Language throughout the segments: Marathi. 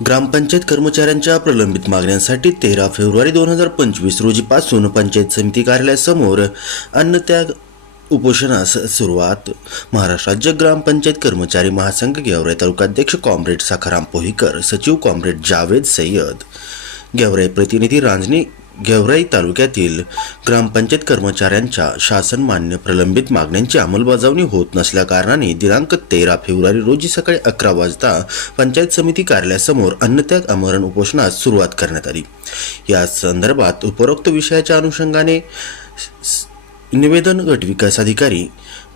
ग्रामपंचायत कर्मचाऱ्यांच्या प्रलंबित मागण्यांसाठी 13 फेब्रुवारी 2025 रोजीपासून पंचायत समिती कार्यालयासमोर अन्नत्याग उपोषणास सुरुवात. महाराष्ट्र राज्य ग्रामपंचायत कर्मचारी महासंघ गेवराई तालुकाध्यक्ष कॉम्रेड सखाराम पोहीकर, सचिव कॉम्रेड जावेद सय्यद, गेवराई प्रतिनिधी रांजणी. गेवराई तालुक्यातील ग्रामपंचायत कर्मचाऱ्यांच्या शासनमान्य प्रलंबित मागण्यांची अंमलबजावणी होत नसल्याकारणाने दिनांक 13 फेब्रुवारी रोजी सकाळी 11 वाजता पंचायत समिती कार्यालयासमोर अन्नत्याग आमरण उपोषणास सुरुवात करण्यात आली. या संदर्भात उपरोक्त विषयाच्या अनुषंगाने निवेदन गट विकास अधिकारी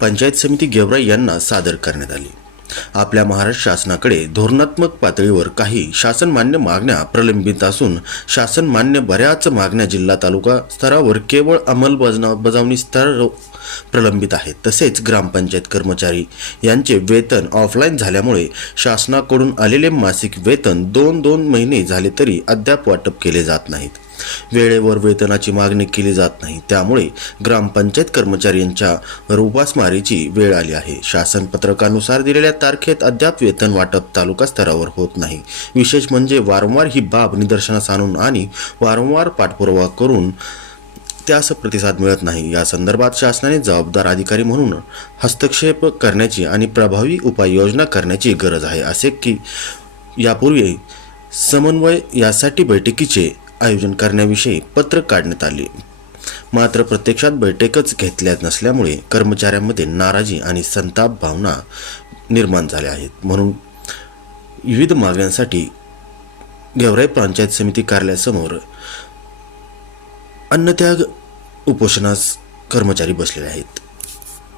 पंचायत समिती गेवराई यांना सादर करण्यात आले. आपल्या महाराष्ट्र शासनाकडे धोरणात्मक पातळीवर काही शासनमान्य मागण्या प्रलंबित असून शासनमान्य बऱ्याच मागण्या जिल्हा तालुका स्तरावर केवळ अंमलबजावणी स्तर प्रलंबित आहेत. तसेच ग्रामपंचायत कर्मचारी यांचे वेतन ऑफलाईन झाल्यामुळे शासनाकडून आलेले मासिक वेतन 2 महिने झाले तरी अद्याप वाटप केले जात नाहीत. वेळेवर वेतनाची मागणी केली जात नाही. त्यामुळे ग्रामपंचायत कर्मचाऱ्यांच्या उपासमारीची वेळ आली आहे. शासन पत्रकानुसार दिलेल्या तारखेत अद्याप वेतन वाटप तालुका स्तरावर होत नाही. विशेष म्हणजे वारंवार ही बाब निदर्शनास आणून आणि वारंवार पाठपुरावा करून त्यास प्रतिसाद मिळत नाही. या संदर्भात शासनाने जबाबदार अधिकारी म्हणून हस्तक्षेप करण्याची आणि प्रभावी उपाययोजना करण्याची गरज आहे. असे की यापूर्वी समन्वय यासाठी बैठकीचे आयोजन करण्याविषयी पत्र काढण्यात आले, मात्र प्रत्यक्षात बैठकच घेतल्या नसल्यामुळे कर्मचाऱ्यांमध्ये नाराजी आणि संताप भावना निर्माण झाल्या आहेत. म्हणून विविध मागण्यांसाठी गेवराई पंचायत समिती कार्यालयासमोर अन्नत्याग उपोषणास कर्मचारी बसलेले आहेत.